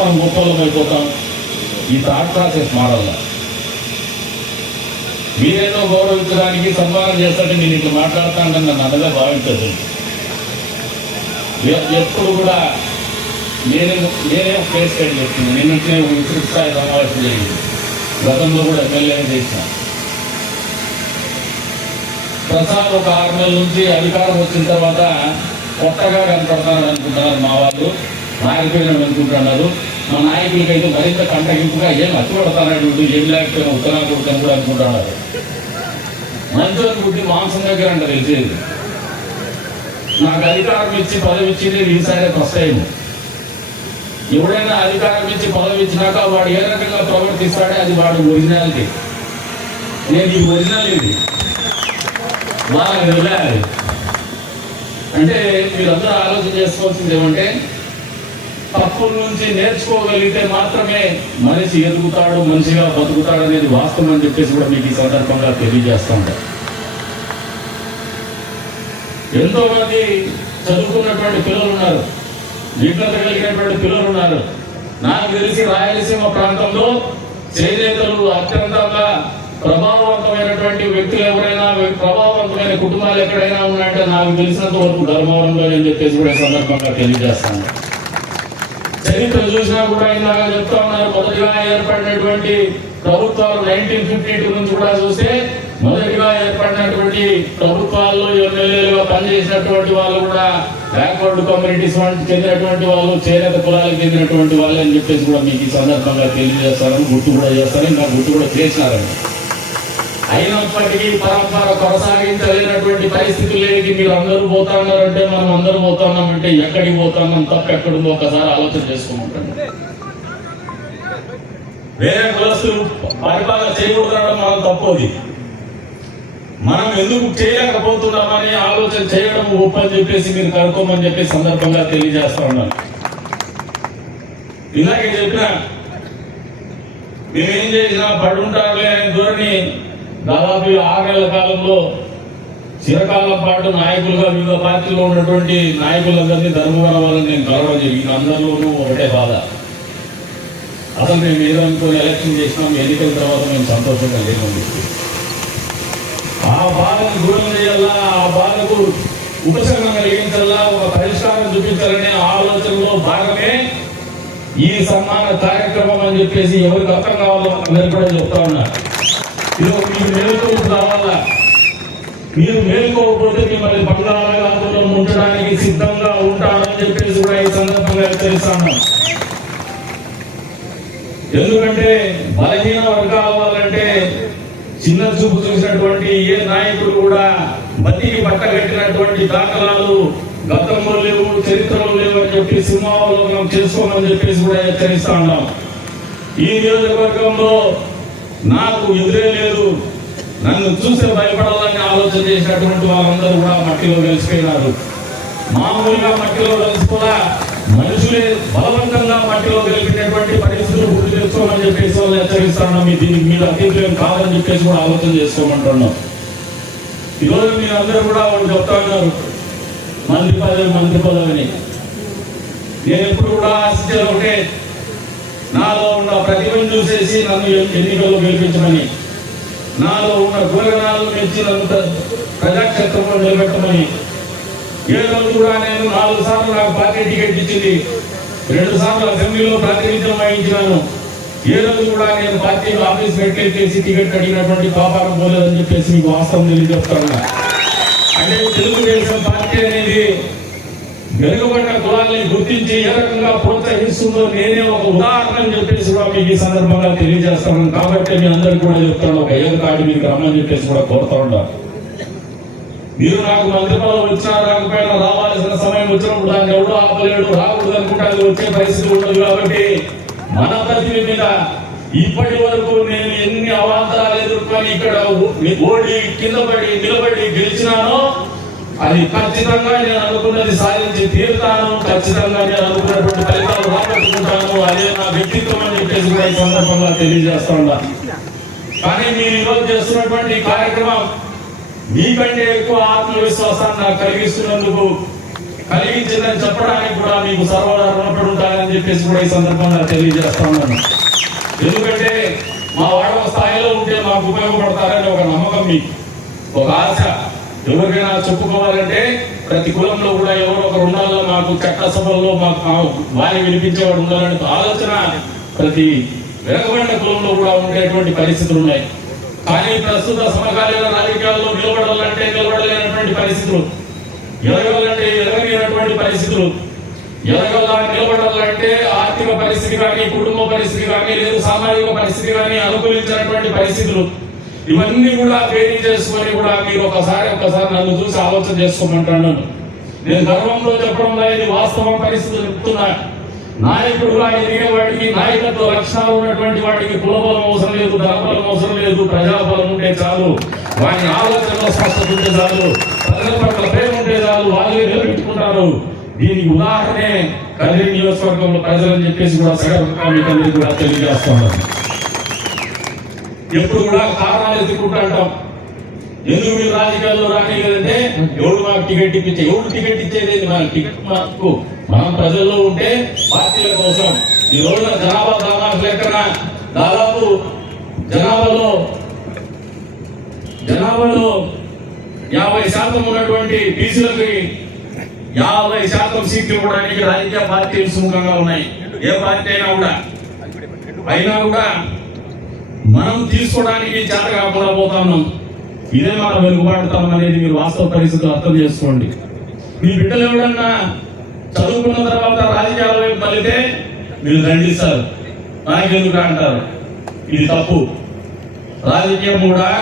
మనం గొప్పలం అయిపోతాం. ఈ థాట్ ప్రాసెస్ మారాల. మీరేదో గౌరవించడానికి సన్మానం చేస్తాంటే నేను ఇట్లా మాట్లాడతానని నన్ను అనగా భావించదు. ఎప్పుడు కూడా నేనే ప్లేస్ కట్టి చెప్తుంది. నిన్ననే విస్తృత స్థాయి సమావేశం జరిగింది. గతంలో కూడా ఎమ్మెల్యే చేసిన ప్రసాద్ ఒక 6 నెలల నుంచి అధికారం వచ్చిన తర్వాత కొత్తగా కనపడతానని అనుకుంటున్నారు మా వాళ్ళు, మారిపోయినాడు అనుకుంటున్నారు. మా నాయకులకైతే మరింత కంటగింపుగా ఏం అచ్చుపడతానడు, ఏం లేకపోయినా ఉత్తరాలు కొడుతాను కూడా అనుకుంటున్నారు. మంచోని బుద్ధి మాంసం దగ్గర అంట తెలిసేది. నాకు అధికారం ఇచ్చి పదవి ఇచ్చింది ఈసారి ఫస్ట్ టైం. ఎవడైనా అధికారం ఇచ్చి పదవి ఇచ్చినాక వాడు ఏ రకంగా ప్రవర్తిస్తాడే అది వాడు ఒరిజినాలిటీ. నేను ఈ ఒరిజినల్ ఇది వాళ్ళకి వెళ్ళాలి. అంటే మీరందరూ ఆలోచన చేసుకోవాల్సింది ఏమంటే, తప్పుల నుంచి నేర్చుకోగలిగితే మాత్రమే మనిషి ఎదుగుతాడు, మనిషిగా బతుకుతాడు అనేది వాస్తవం అని చెప్పేసి కూడా మీకు ఈ సందర్భంగా తెలియజేస్తూ ఉంటారు. ఎంతో మంది చదువుకున్నటువంటి పిల్లలు ఉన్నారు, విఘ్నత కలిగినటువంటి పిల్లలు ఉన్నారు. నాకు తెలిసి రాయలసీమ ప్రాంతంలో చేనేతలు అత్యంతంగా ప్రభావవంతమైనటువంటి వ్యక్తులు ఎవరైనా, ప్రభావవంతమైన కుటుంబాలు ఎక్కడైనా ఉన్నాయంటే నాకు తెలిసినంత వరకు ధర్మవరంలో అని చెప్పేసి కూడా సందర్భంగా తెలియజేస్తాను. చరిత్ర చూసినా కూడా ఇందాక చెప్తా ఉన్నారు, మొదటిగా ఏర్పడినటువంటి ప్రభుత్వాలు 1952 నుంచి కూడా చూస్తే మొదటిగా ఏర్పడినటువంటి ప్రభుత్వాల్లో ఎమ్మెల్యేలుగా పనిచేసినటువంటి వాళ్ళు కూడా బ్యాక్వర్డ్ కమ్యూనిటీస్ చెందినటువంటి వాళ్ళు, చేనేత కులాలకు చెందినటువంటి వాళ్ళు అని చెప్పేసి కూడా మీకు ఈ సందర్భంగా తెలియజేస్తారని గుర్తు కూడా చేస్తారు. ఇంకా గుర్తు కూడా చేసినారని. అయినప్పటికీ పరంపర కొనసాగించలేనటువంటి పరిస్థితులకి మీరు అందరూ పోతా ఉన్నారంటే మనం అందరూ పోతున్నామంటే ఎక్కడికి పోతున్నాం, తప్ప ఎక్కడుందో ఒకసారి ఆలోచన చేసుకోమంటాం. వేరే కులస్తులు పరిపాలన చేయకూడదనడం మనం తప్పది. మనం ఎందుకు చేయలేకపోతున్నామని ఆలోచన చేయడం ఒప్పని చెప్పేసి మీరు కనుక్కోమని చెప్పి సందర్భంగా తెలియజేస్తా ఉన్నాను. ఇలాగే చెప్పిన మేమేం చేసినా పడుంటారులే అనే ధోరణి దాదాపు 6 నెలల కాలంలో చిరకాలం పాటు నాయకులుగా వివిధ పార్టీలో ఉన్నటువంటి నాయకులందరినీ ధర్మవరం వాళ్ళని నేను కలవడం జరిగింది. అందరిలోనూ ఒకటే బాధ, అసలు మేము ఏదనుకుని ఎలక్షన్ చేసినాం, ఎన్నికల తర్వాత మేము సంతోషంగా లేమని చెప్పి ఆ బాధను దూరం చేయాలా, ఆ బాధకు ఉపశమనం కలిగించాలా, ఒక పరిష్కారం చూపించాలనే ఆలోచనలో భాగమే ఈ సన్మాన కార్యక్రమం అని చెప్పేసి ఎవరికి అర్థం కావాలో అందరూ కూడా చెప్తా ఉన్నారు. మీరు మేలుకోవడం రావాలా, మీరు మేలుకోకపోతే మిమ్మల్ని బంగాళాఖాతంలో ఉంచడానికి సిద్ధంగా ఉంటారని చెప్పేసి కూడా ఈ సందర్భంగా హెచ్చరిస్తాను. ఎందుకంటే బలహీన వర్గాల వాళ్ళంటే చిన్న చూపు చూసినటువంటి ఏ నాయకుడు కూడా బతికి పట్టగట్టినటువంటి దాఖలాలు గతంలో లేవు, చరిత్రలో లేవు అని చెప్పి సింహావలోకనం చేసుకోమని చెప్పేసి కూడా హెచ్చరిస్తా ఉన్నాం. ఈ నియోజకవర్గంలో నాకు ఎదురే లేదు, నన్ను చూసే భయపడాలని ఆలోచన చేసినటువంటి వాళ్ళందరూ కూడా మట్టిలో కలిసిపోయినారు. మామూలుగా మట్టిలో కలిసిపోలా, మనుషులే బలవంతంగా మట్టిలో కలిపినటువంటి పరిస్థితులు గుర్తు తెచ్చుకోమని చెప్పేసి వాళ్ళు హెచ్చరిస్తున్నాం. దీనికి మీరు అతీతులేం కాదని చెప్పేసి కూడా ఆలోచన చేసుకోమంటున్నాం. ఈరోజు మీరు అందరూ కూడా వాళ్ళు చెప్తా ఉన్నారు మంత్రి పదవిని. నేను ఎప్పుడు కూడా ఆశించేది ఒకటే, నాలో ఉన్న ప్రతిభను చూసేసి నన్ను ఎన్నికల్లో గెలిపించమని, నాలో ఉన్న గుణగణాలను మెచ్చి నన్ను ప్రజాక్షేత్రంలో నిలబెట్టమని. ఏ రోజు కూడా నేను 4 సార్లు నాకు పార్టీ టికెట్ ఇచ్చింది, 2 సార్లు అసెంబ్లీలో ప్రాతినిధ్యం వహించినాను. ఏ రోజు కూడా నేను పార్టీ ఆఫీస్ పెట్టేసి టికెట్ అడిగినటువంటి పాపారం పోలేదని చెప్పేసి మీకు వాస్తవం తెలియజేస్తున్నా. అంటే తెలుగుదేశం పార్టీ అనేది వెనుకబడిన కులాన్ని గుర్తించి ఏ రకంగా ప్రోత్సహిస్తుందో నేనే ఒక ఉదాహరణ అని చెప్పేసి కూడా మీకు ఈ సందర్భంగా తెలియజేస్తాను. కాబట్టి మీ అందరికీ కూడా చెప్తాను, ఒక ఏకతాటి మీకు రమ్మని చెప్పేసి కూడా కోరుతా ఉంటాను. మీరు నాకు మంత్రి పదవి వచ్చినా రాకపోయినా రావాల్సిన సమయం వచ్చినప్పుడు దాన్ని ఎవడో ఆపలేడు, రాకూడదు అనుకుంటే అది వచ్చే పరిస్థితి ఉండదు. కాబట్టి మన ప్రతిభ మీద ఇప్పటి వరకు నేను ఎన్ని అవాంతరాలు ఎదుర్కొని ఇక్కడ ఓడి కింద పడి నిలబడి గెలిచినానో అది ఖచ్చితంగా నేను అనుకున్నది సాధించి తీరుతాను, ఖచ్చితంగా నేను అనుకున్నటువంటి ఫలితాలు రాబట్టుకుంటాను. అదే నా వ్యక్తిత్వం అని చెప్పేసి కూడా ఈ సందర్భంగా తెలియజేస్తా ఉన్నా. కానీ మీరు ఈరోజు చేస్తున్నటువంటి కార్యక్రమం మీకంటే ఎక్కువ ఆత్మవిశ్వాసాన్ని నాకు కలిగిస్తున్నందుకు కలిగించిందని చెప్పడానికి కూడా మీకు సర్వదా రుణపడి ఉంటానని చెప్పేసి కూడా ఈ సందర్భంగా తెలియజేస్తా ఉన్నాను. ఎందుకంటే మా వాడ స్థాయిలో ఉంటే మాకు ఉపయోగపడతారని ఒక నమ్మకం, మీకు ఒక ఆశ. ఎవరికైనా చెప్పుకోవాలంటే ప్రతి కులంలో కూడా ఎవరో ఒకరు ఉండాలో, మాకు చట్టసభల్లో మాకు వారి వినిపించేవాడు ఉండాలనే ఆలోచన ప్రతి వెనకబడిన కులంలో కూడా ఉండేటువంటి పరిస్థితులు ఉన్నాయి. కానీ ప్రస్తుత సమకాలీన రాజకీయాల్లో నిలబడాలంటే నిలబడలేనటువంటి పరిస్థితులు, ఎదగాలంటే ఎదగలేనటువంటి పరిస్థితులు, నిలబడాలంటే ఆర్థిక పరిస్థితి కానీ, కుటుంబ పరిస్థితి కానీ, లేదు సామాజిక పరిస్థితి కానీ అనుకూలించినటువంటి పరిస్థితులు, ఇవన్నీ కూడా పేరీ చేసుకొని కూడా మీరు ఒక్కసారి నన్ను చూసి ఆలోచన చేసుకోమంటాను. నేను గర్వంలో చెప్పడం లేదు, వాస్తవ పరిస్థితులు చెప్తున్నా. నాయకుడుగా ఎదిగే వాడికి, నాయకత్వ లక్షణాలు ఉన్నటువంటి వాడికి కులబలం అవసరం లేదు, ధనబలం అవసరం లేదు, ప్రజాబలం ఉంటే చాలు, వాని ఆలోచనలో స్పష్టత ఉంటే చాలు, ప్రజల పట్ల ప్రేమ ఉంటే చాలు, వాళ్ళే నిలబెట్టుకుంటారు. దీనికి ఉదాహరణే కదిరి నియోజకవర్గంలో ప్రజలని చెప్పేసి కూడా సగర్భంగా కూడా తెలియజేస్తున్నారు. ఎప్పుడు కూడా కారణాలు ఎదుర్కొంటాం. ఎందుకు మీరు రాజకీయాల్లో రానిలేదంటే ఎవరు మాకు టికెట్ ఇప్పించే, ఎవరు టికెట్ ఇచ్చేది మన టికెట్ మాకు మనం ప్రజల్లో ఉంటే పార్టీల కోసం. ఈ రోజున జనాభా దాదాపు లెక్కన దాదాపు జనాభాలో 50% ఉన్నటువంటి బీసీలకి 50% సీట్లు ఇవ్వడానికి రాజకీయ పార్టీలు సుముఖంగా ఉన్నాయి. ఏ పార్టీ అయినా కూడా మనం తీసుకోవడానికి చేత కాకుండా పోతున్నాం. ఇదే మనం వెలుగుబాటుతాం అనేది మీరు వాస్తవ పరిస్థితులు అర్థం చేసుకోండి. మీ బిడ్డలు ఎవడన్నా చదువుకున్న తర్వాత రాజకీయాల వైపు మళ్ళీతే మీరు దండిస్తారు, నాకెందుకు అంటారు. ఇది తప్పు. రాజకీయం కూడా